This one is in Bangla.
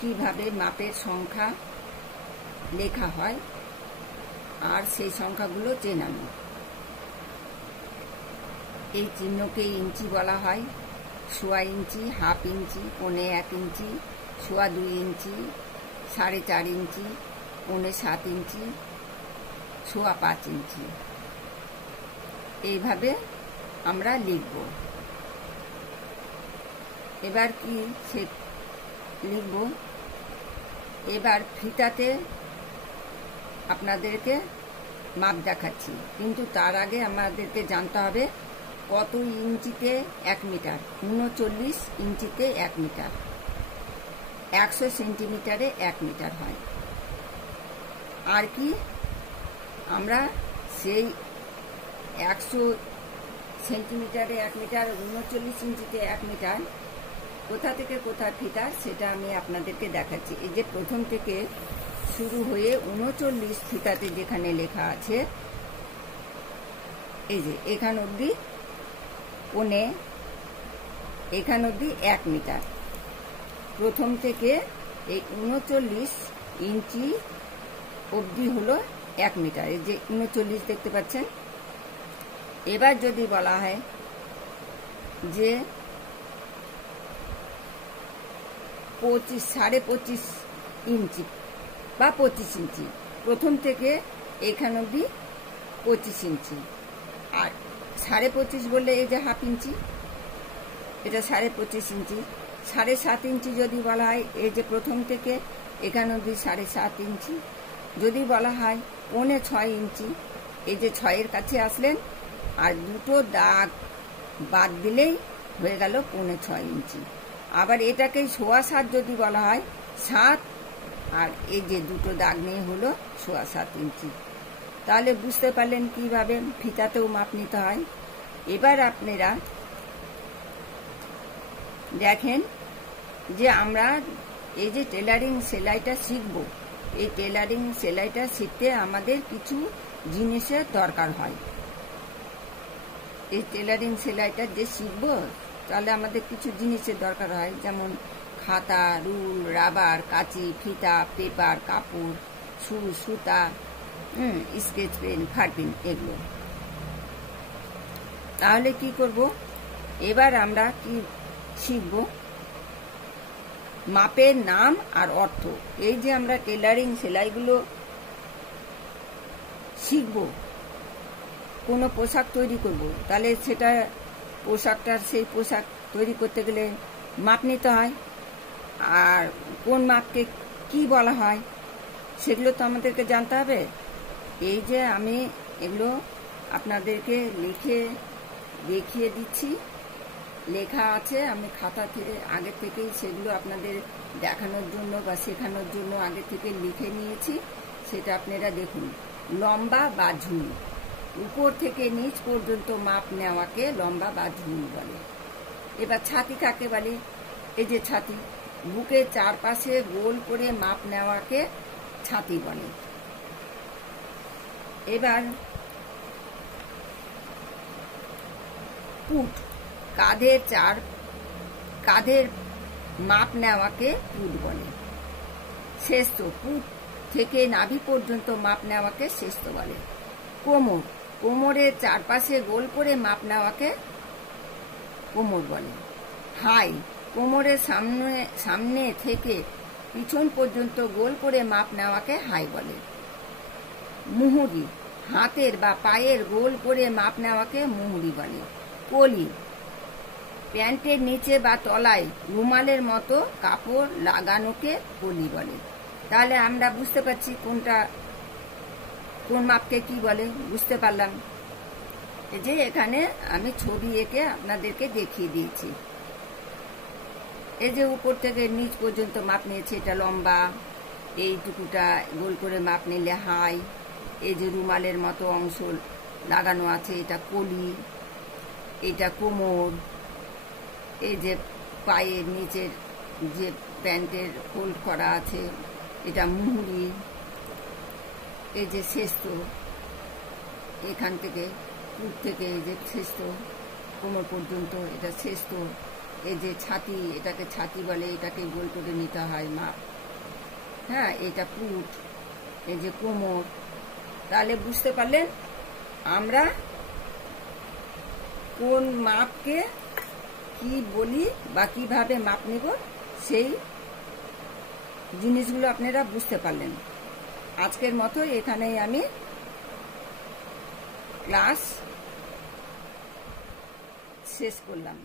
কিভাবে মাপের সংখ্যা লেখা হয় আর সেই সংখ্যাগুলো চেনানো। এই চিহ্নকে ইঞ্চি বলা হয়। 1/4 ইঞ্চি, হাফ ইঞ্চি, 1.25 ইঞ্চি, 2.25 ইঞ্চি, 4.5 ইঞ্চি, 7.25 ইঞ্চি, 5.25 ইঞ্চি। এইভাবে আমরা লিখব। এবার কি সে লিখব? এবার ফিতাতে আপনাদেরকে মাপ দেখাচ্ছি, কিন্তু তার আগে আমাদেরকে জানতে হবে কত ইঞ্চিতে 1 মিটার। 39 ইঞ্চিতে 1 মিটার। 100 সেন্টিমিটারে 1 মিটার হয়। আর কি আমরা সেই 100 সেন্টিমিটারে 1 মিটার, 39 ইঞ্চিতে 1 মিটার কোথা থেকে কোথা ফিতা সেটা আমি আপনাদেরকে দেখাচ্ছি। এই যে প্রথম থেকে শুরু হয়ে 39 ফিতাতে যেখানে লেখা আছে, এই যে এখান অবধি কোণে, এখান অবধি 1 মিটার। প্রথম থেকে এই 39 ইঞ্চি অবধি হলো 1 মিটার। এই যে 39 দেখতে পাচ্ছেন। এবার যদি বলা হয় যে 25.5 ইঞ্চি বা 25 ইঞ্চি, প্রথম থেকে এখান অবধি 25 ইঞ্চি। আর 25.5 বললে এই যে হাফ ইঞ্চি, এটা 25.5 ইঞ্চি। 7.5 ইঞ্চি যদি বলা হয়, এই যে প্রথম থেকে এখান অবধি 7.5 ইঞ্চি। যদি বলা হয় 6.25 ইঞ্চি, এই যে 6-এর কাছে আসলেন আর দুটো দাগ বাদ দিলেই হয়ে গেল 6.25 ইঞ্চি। আবার এটাকে 7.25 যদি বলা হয়, 7 আর এই যে দুটো দাগ নিয়ে হলো 7.25 ইঞ্চি। তাহলে বুঝতে পারলেন কিভাবে ফিতাতেও মাপ নিতে হয়। এবার আপনারা দেখেন যে আমরা এই যে টেলারিং সেলাইটা শিখব, এই টেলারিং সেলাইটা শিখতে আমাদের কিছু জিনিসের দরকার হয়। এই টেলারিং সেলাইটা যে শিখব তাহলে আমাদের কিছু জিনিসের দরকার হয়, যেমন খাতা, রুল, রাবার, কাঁচি, ফিতা, পেপার, কাপড়, সুই, সুতা, স্কেচ পেন, খাটপিন, এগুলো। তাহলে কি করব? এবার আমরা কি শিখব? মাপের নাম আর অর্থ। এই যে আমরা টেলারিং সেলাইগুলো শিখব, কোনো পোশাক তৈরি করব, তাহলে সেটা পোশাকটার সেই পোশাক তৈরি করতে গেলে মাপ নিতে হয়। আর কোন মাপকে কি বলা হয় সেগুলো তো আমাদেরকে জানতে হবে। এই যে আমি এগুলো আপনাদেরকে লিখে দেখিয়ে দিচ্ছি, লেখা আছে। আমি খাতা থেকে আগে থেকেই সেগুলো আপনাদের দেখানোর জন্য বা শেখানোর জন্য আগে থেকে লিখে নিয়েছি, সেটা আপনারা দেখুন। লম্বা বা ঝুল, উপর থেকে নিচ পর্যন্ত মাপ নেওয়াকে লম্বা বা ঝুল বলে। এবার ছাতি কাকে বলে? এই যে ছাতি, বুকের চারপাশে গোল করে মাপ নেওয়াকে ছাতি বলে। এবার পুট, কাঁধের মাপ নেওয়াকে পুট বলে। শেস্ত, পুট থেকে নাভি পর্যন্ত মাপ নেওয়াকে শেস্ত বলে। কোমর, কোমরের চারপাশে গোল করে মাপ নেওয়াকে কোমর বলে। হাই, কোমরের সামনে থেকে পিছন পর্যন্ত গোল করে মাপ নেওয়াকে হাই বলে। মুহুরি, হাতের বা পায়ের গোল করে মাপ নেওয়াকে মুহুরি বলে। কলি, প্যান্টের নিচে বা তলায় রুমালের মতো কাপড় লাগানোকে কলি বলে। তাহলে আমরা বুঝতে পারছি কোন মাপকে কি বলে, বুঝতে পারলাম। এই যে এখানে আমি ছবি এঁকে আপনাদেরকে দেখিয়ে দিয়েছি। এই যে উপর থেকে নিচ পর্যন্ত মাপ নিয়েছে, এটা লম্বা। এইটুকুটা গোল করে মাপ নিলে হাই। এই যে রুমালের মতো অংশ লাগানো আছে, এটা কলি। এটা কোমর। এই যে পায়ের নিচের যে প্যান্টের ফোল্ড করা আছে, এটা মুহুরি। এই যে শেস্ত, এখান থেকে পুট থেকে এই যে শেস্ত কোমর পর্যন্ত, এটা শেস্ত। এই যে ছাতি, এটাকে ছাতি বলে, এটাকে গোল করে নিতে হয় মাপ। হ্যাঁ, এটা পুট, এই যে কোমর। তাহলে বুঝতে পারলেন আমরা কোন মাপকে কি বলি বা কিভাবে মাপ নেব, সেই জিনিসগুলো আপনারা বুঝতে পারলেন। আজকের মতো এখানেই আমি ক্লাস শেষ করলাম।